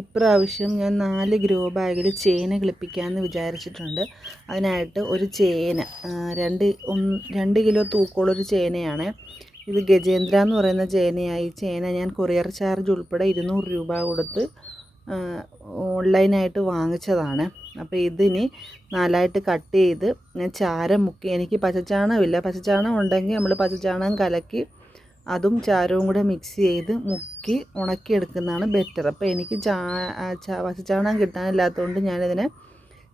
ഇപ്രാവശ്യം ഞാൻ 4 ഗ്രോ ബാഗിൽ ചേന കിളിപ്പിക്കാമെന്ന് വിചാരിച്ചിട്ടുണ്ട്. അതിനായിട്ട് ഒരു ചേന 2 കിലോ തൂക്കമുള്ളൊരു ചേനയാണ്. ഇത് ഗജേന്ദ്ര എന്ന് പറയുന്ന ചേനയായി. ചേന ഞാൻ കൊറിയർ ചാർജ് ഉൾപ്പെടെ 200 രൂപ കൊടുത്ത് ഓൺലൈനായിട്ട് വാങ്ങിച്ചതാണ്. അപ്പോൾ ഇതിനി 4ആയിട്ട് കട്ട് ചെയ്ത് ഞാൻ ചാരം മുക്കി. എനിക്ക് പച്ചച്ചാണകമില്ല. പച്ചച്ചാണകം ഉണ്ടെങ്കിൽ നമ്മൾ പച്ചച്ചാണകം കലക്കി അതും ചാരവും കൂടെ മിക്സ് ചെയ്ത് മുക്കി ഉണക്കിയെടുക്കുന്നതാണ് ബെറ്റർ. അപ്പോൾ എനിക്ക് പച്ചച്ചാണകം കിട്ടാനില്ലാത്തതുകൊണ്ട് ഞാനിതിനെ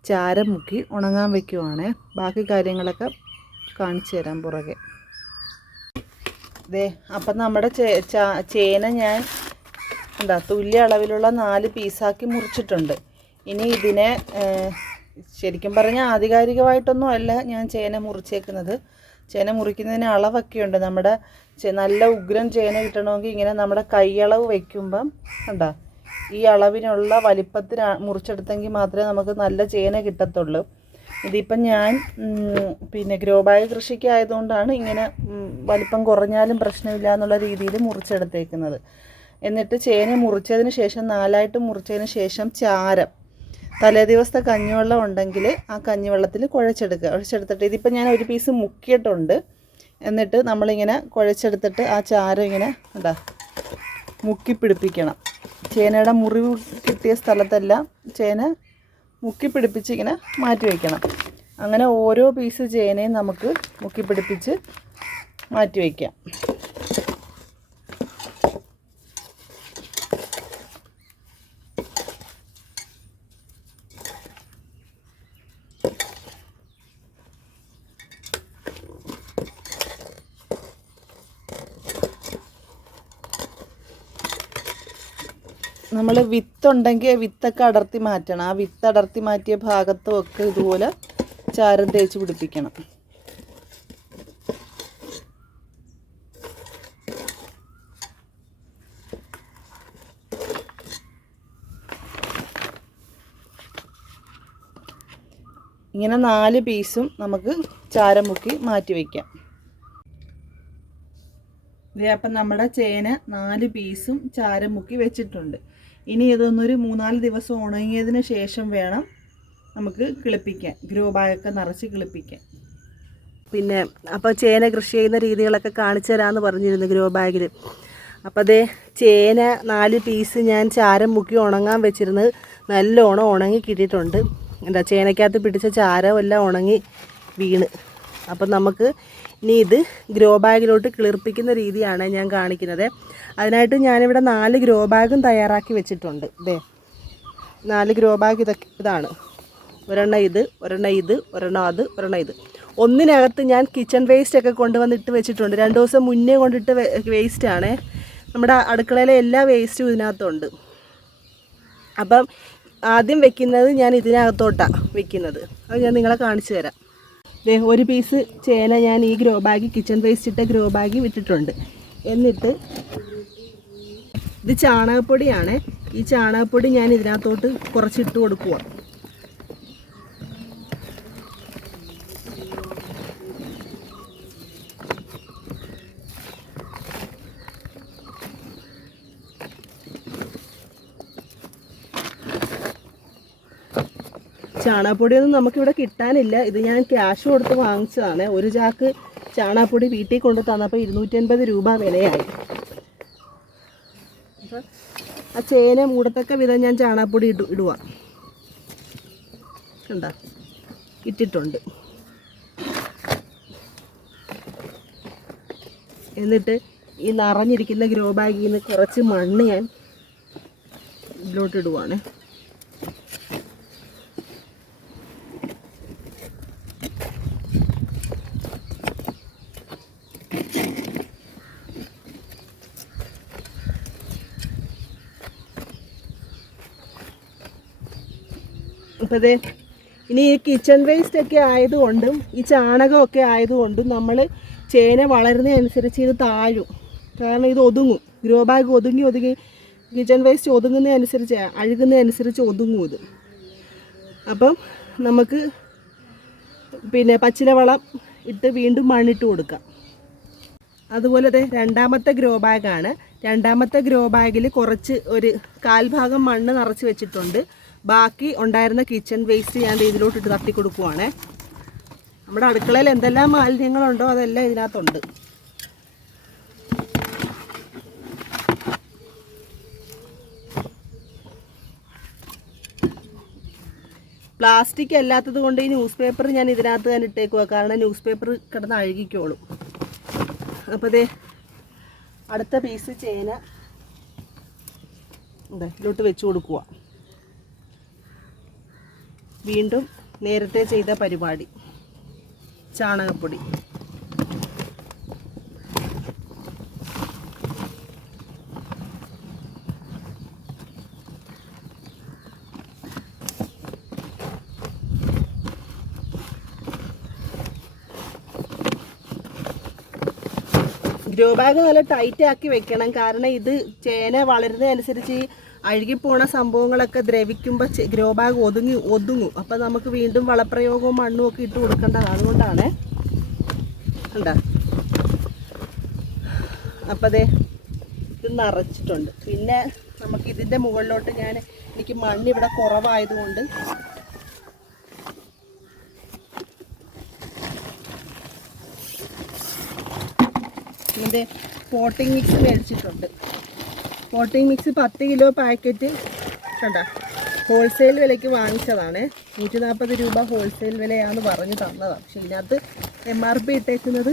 ചാരം മുക്കി ഉണങ്ങാൻ വയ്ക്കുവാണ്. ബാക്കി കാര്യങ്ങളൊക്കെ കാണിച്ചു തരാം പുറകെ. അപ്പം നമ്മുടെ ചേന ഞാൻ തുല്യ അളവിലുള്ള 4 പീസാക്കി മുറിച്ചിട്ടുണ്ട്. ഇനി ഇതിനെ ശരിക്കും പറഞ്ഞാൽ ആധികാരികമായിട്ടൊന്നും അല്ല ഞാൻ ചേന മുറിച്ചേക്കുന്നത്. ചേന മുറിക്കുന്നതിന് അളവൊക്കെയുണ്ട്. നമ്മുടെ നല്ല ഉഗ്രൻ ചേന കിട്ടണമെങ്കിൽ ഇങ്ങനെ നമ്മുടെ കൈയളവ് വയ്ക്കുമ്പം ഈ അളവിനുള്ള വലിപ്പത്തിന് മുറിച്ചെടുത്തെങ്കിൽ മാത്രമേ നമുക്ക് നല്ല ചേന കിട്ടത്തുള്ളൂ. ഇതിപ്പം ഞാൻ ഗ്രോ ബാഗ് കൃഷിക്ക് ആയതുകൊണ്ടാണ് ഇങ്ങനെ വലിപ്പം കുറഞ്ഞാലും പ്രശ്നമില്ല എന്നുള്ള രീതിയിൽ മുറിച്ചെടുത്തേക്കുന്നത്. എന്നിട്ട് ചേന മുറിച്ചതിന് ശേഷം 4ആയിട്ട് മുറിച്ചതിന് ശേഷം ചാരം തലേ ദിവസത്തെ കഞ്ഞിവെള്ളം ഉണ്ടെങ്കിൽ ആ കഞ്ഞിവെള്ളത്തിൽ കുഴച്ചെടുത്തിട്ട് ഇതിപ്പോൾ ഞാൻ ഒരു പീസ് മുക്കിയിട്ടുണ്ട്. എന്നിട്ട് നമ്മളിങ്ങനെ കുഴച്ചെടുത്തിട്ട് ആ ചാരം ഇങ്ങനെ മുക്കി പിടിപ്പിക്കണം. ചേനയുടെ മുറിവ് കിട്ടിയ സ്ഥലത്തെല്ലാം ചേന മുക്കി പിടിപ്പിച്ച് ഇങ്ങനെ മാറ്റി വയ്ക്കണം. അങ്ങനെ ഓരോ പീസ് ചേനയും നമുക്ക് മുക്കി പിടിപ്പിച്ച് മാറ്റി വയ്ക്കാം. നമ്മൾ വിത്തുണ്ടെങ്കിൽ വിത്തൊക്കെ അടർത്തി മാറ്റണം. ആ വിത്ത് അടർത്തി മാറ്റിയ ഭാഗത്തുമൊക്കെ ഇതുപോലെ ചാരം തേച്ച് പിടിപ്പിക്കണം. ഇങ്ങനെ 4 പീസും നമുക്ക് ചാരം മുക്കി മാറ്റി വയ്ക്കാം. അപ്പം നമ്മുടെ ചേന 4 പീസും ചാരം മുക്കി വെച്ചിട്ടുണ്ട്. ഇനി ഇതൊന്നൊരു 3-4 ദിവസം ഉണങ്ങിയതിന് ശേഷം വേണം നമുക്ക് കിളിപ്പിക്കാൻ, ഗ്രോ ബാഗൊക്കെ നിറച്ച് കിളിപ്പിക്കാൻ. അപ്പോൾ ചേന കൃഷി ചെയ്യുന്ന രീതികളൊക്കെ കാണിച്ചു തരാമെന്ന് പറഞ്ഞിരുന്നു ഗ്രോ ബാഗിൽ. അപ്പോൾ ചേന 4 പീസ് ഞാൻ ചാരം മുക്കി ഉണങ്ങാൻ വെച്ചിരുന്നത് നല്ലോണം ഉണങ്ങി കിട്ടിയിട്ടുണ്ട്. ചേനയ്ക്കകത്ത് പിടിച്ച ചാരമെല്ലാം ഉണങ്ങി വീണ്. അപ്പം നമുക്ക് ഇനി ഇത് ഗ്രോ ബാഗിലോട്ട് കിളിർപ്പിക്കുന്ന രീതിയാണ് ഞാൻ കാണിക്കുന്നത്. അതിനായിട്ട് ഞാനിവിടെ 4 ഗ്രോ ബാഗും തയ്യാറാക്കി വെച്ചിട്ടുണ്ട്. 4 ഗ്രോ ബാഗ് ഇതാണ്. ഒരെണ്ണം ഇത്, ഒരെണ്ണം ഇത്, ഒരെണ്ണം അത്, ഒരെണ്ണം ഇത്. ഒന്നിനകത്ത് ഞാൻ കിച്ചൺ വേസ്റ്റൊക്കെ കൊണ്ടുവന്നിട്ട് വെച്ചിട്ടുണ്ട്. 2 ദിവസം മുന്നേ കൊണ്ടിട്ട് വേസ്റ്റാണ്. നമ്മുടെ അടുക്കളയിലെ എല്ലാ വേസ്റ്റും ഇതിനകത്തുണ്ട്. അപ്പം ആദ്യം വെക്കുന്നത് ഞാൻ ഇതിനകത്തോട്ടാണ് വെക്കുന്നത്. അത് ഞാൻ നിങ്ങളെ കാണിച്ചു തരാം. ഒരു പീസ് ചേന ഞാൻ ഈ ഗ്രോ ബാഗ്, കിച്ചൺ വേസ്റ്റ് ഇട്ട ഗ്രോ ബാഗ് വിട്ടിട്ടുണ്ട്. എന്നിട്ട് ഇത് ചാണകപ്പൊടിയാണ്. ഈ ചാണകപ്പൊടി ഞാൻ ഇതിനകത്തോട്ട് കുറച്ചിട്ട് കൊടുക്കുക. ചാണകപ്പൊടിയൊന്നും നമുക്കിവിടെ കിട്ടാനില്ല. ഇത് ഞാൻ ക്യാഷ് കൊടുത്ത് വാങ്ങിച്ചതാണ്. ഒരു ചാക്ക് ചാണകപ്പൊടി വീട്ടിൽ കൊണ്ട് തന്നപ്പോൾ 250 രൂപ വിലയായി. അപ്പം ആ ചേന മൂടത്തക്ക വിധം ഞാൻ ചാണകപ്പൊടി ഇടുക. ഇട്ടിട്ടുണ്ട്. എന്നിട്ട് ഈ നിറഞ്ഞിരിക്കുന്ന ഗ്രോ ബാഗിൽ നിന്ന് കുറച്ച് മണ്ണ് ഞാൻ ഇതിലോട്ടിടുവാണ്. അപ്പോൾ ഇനി ഈ കിച്ചൺ വേസ്റ്റൊക്കെ ആയതുകൊണ്ടും ഈ ചാണകമൊക്കെ ആയതുകൊണ്ടും നമ്മൾ ചേന വളരുന്നതനുസരിച്ച് ഇത് താഴും. കാരണം ഇത് ഒതുങ്ങും. ഗ്രോ ബാഗ് ഒതുങ്ങി കിച്ചൺ വേസ്റ്റ് ഒതുങ്ങുന്നതനുസരിച്ച്, അഴുകുന്നതനുസരിച്ച് ഒതുങ്ങും ഇത്. അപ്പം നമുക്ക് പച്ചില വളം ഇട്ട് വീണ്ടും മണ്ണിട്ട് കൊടുക്കാം. അതുപോലെ രണ്ടാമത്തെ ഗ്രോ ബാഗാണ്. രണ്ടാമത്തെ ഗ്രോ ബാഗിൽ കുറച്ച് ഒരു കാൽഭാഗം മണ്ണ് നിറച്ച് വെച്ചിട്ടുണ്ട്. ബാക്കി ഉണ്ടായിരുന്ന കിച്ചൺ വേസ്റ്റ് ഞാൻ ഇതിലോട്ടിട്ട് തട്ടി കൊടുക്കുവാണ്. നമ്മുടെ അടുക്കളയിൽ എന്തെല്ലാം മാലിന്യങ്ങളുണ്ടോ അതെല്ലാം ഇതിനകത്തുണ്ട്. പ്ലാസ്റ്റിക് അല്ലാത്തത് കൊണ്ട് ഈ ന്യൂസ് പേപ്പർ ഞാൻ ഇതിനകത്ത് തന്നെ ഇട്ടേക്കുക. കാരണം ന്യൂസ് പേപ്പർ കിടന്ന് അഴുകിക്കോളും. അപ്പോൾ ദേ അടുത്ത പീസ് ചേന ഇതിലോട്ട് വെച്ച് കൊടുക്കുക. വീണ്ടും നേരത്തെ ചെയ്ത പരിപാടി, ചാണകപ്പൊടി. ഗ്രോ ബാഗ് നല്ല ടൈറ്റ് ആക്കി വെക്കണം. കാരണം ഇത് ചേന വളരുന്നതനുസരിച്ച് ഈ അഴുകിപ്പോണ സംഭവങ്ങളൊക്കെ ദ്രവിക്കുമ്പോൾ ഗ്രോ ബാഗ് ഒതുങ്ങും. അപ്പം നമുക്ക് വീണ്ടും വളപ്രയോഗവും മണ്ണും ഒക്കെ ഇട്ട് കൊടുക്കേണ്ടതാണ്. അതുകൊണ്ടാണ് കണ്ടോ. അപ്പം അതെ ഇത് നിറച്ചിട്ടുണ്ട്. പിന്നെ നമുക്ക് ഇതിൻ്റെ മുകളിലോട്ട് എനിക്ക് മണ്ണിവിടെ കുറവായതുകൊണ്ട് ഇതിൻ്റെ പോട്ടിംഗ് മിക്സ് മേടിച്ചിട്ടുണ്ട്. പോട്ടിംഗ് മിക്സ് 10 കിലോ പാക്കറ്റ് കണ്ടോ ഹോൾസെയിൽ വിലയ്ക്ക് വാങ്ങിച്ചതാണ്. 140 രൂപ ഹോൾസെയിൽ വിലയാണെന്ന് പറഞ്ഞ് തന്നതാണ്. പക്ഷേ ഇതിനകത്ത് MRP ഇട്ടേക്കുന്നത്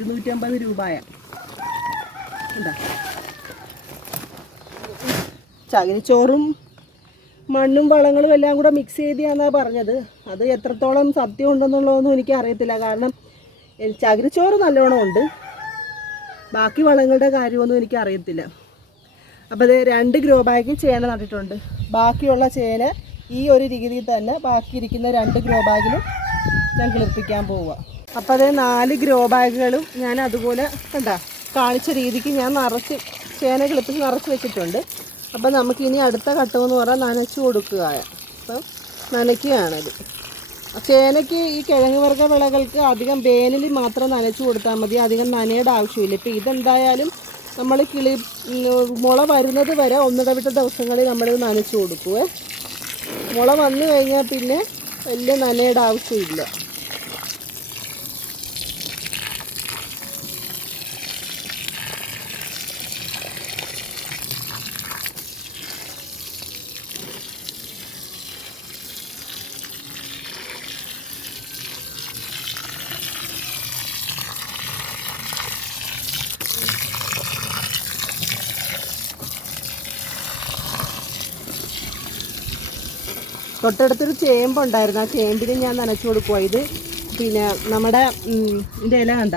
250 രൂപയാണ്. കണ്ടോ ചകിരിച്ചോറും മണ്ണും വളങ്ങളും എല്ലാം കൂടെ മിക്സ് ചെയ്തെന്നാണ് പറഞ്ഞത്. അത് എത്രത്തോളം സത്യം ഉണ്ടെന്നുള്ളതൊന്നും എനിക്ക് അറിയത്തില്ല. കാരണം ചകിരിച്ചോറ് നല്ലോണം ഉണ്ട്, ബാക്കി വളങ്ങളുടെ കാര്യമൊന്നും എനിക്ക് അറിയത്തില്ല. അപ്പോൾ അത് 2 ഗ്രോ ബാഗിൽ ചേന നട്ടിട്ടുണ്ട്. ബാക്കിയുള്ള ചേന ഈ ഒരു രീതിയിൽ തന്നെ ബാക്കിയിരിക്കുന്ന 2 ഗ്രോ ബാഗിലും ഞാൻ കിളിപ്പിക്കാൻ പോവുക. അപ്പോൾ അത് 4 ഗ്രോ ബാഗുകളും ഞാൻ അതുപോലെ കണ്ടാ കാണിച്ച രീതിക്ക് ഞാൻ ചേന കിളിപ്പിച്ച് നിറച്ച് വെച്ചിട്ടുണ്ട്. അപ്പോൾ നമുക്കിനി അടുത്ത ഘട്ടമെന്ന് പറഞ്ഞാൽ നനച്ച് കൊടുക്കുക. അപ്പം നനയ്ക്കുകയാണത്. ചേനയ്ക്ക് ഈ കിഴങ്ങ് വർഗ്ഗ വിളകൾക്ക് അധികം വേനലിൽ മാത്രം നനച്ചു കൊടുത്താൽ മതി, അധികം നനയുടെ ആവശ്യമില്ല. ഇപ്പോൾ ഇതെന്തായാലും നമ്മൾ മുള വരുന്നത് വരെ ഒന്നിടവിട്ട ദിവസങ്ങളിൽ നമ്മളിത് നനച്ചു കൊടുക്കുവേ. മുള വന്നു കഴിഞ്ഞാൽ പിന്നെ വലിയ നനയുടെ ആവശ്യമില്ല. തൊട്ടടുത്തൊരു ചേമ്പുണ്ടായിരുന്നു, ആ ചേമ്പിന് ഞാൻ നനച്ചു കൊടുക്കുക. ഇത് പിന്നെ നമ്മുടെ ഇതിൻ്റെ ഇല കണ്ട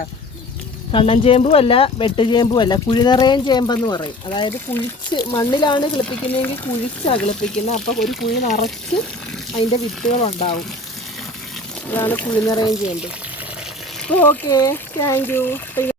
കണ്ണൻ ചേമ്പും അല്ല വെട്ടുചേമ്പും അല്ല, കുഴിനിറയൻ ചേമ്പെന്ന് പറയും. അതായത് കുഴിച്ച് മണ്ണിലാണ് കിളിപ്പിക്കുന്നതെങ്കിൽ കുഴിച്ചാണ് കിളിപ്പിക്കുന്നത്. അപ്പോൾ ഒരു കുഴി നിറച്ച് അതിൻ്റെ വിത്തുകളുണ്ടാവും. അതാണ് കുഴിനിറയൻ ചേമ്പ്. Okay, thank you.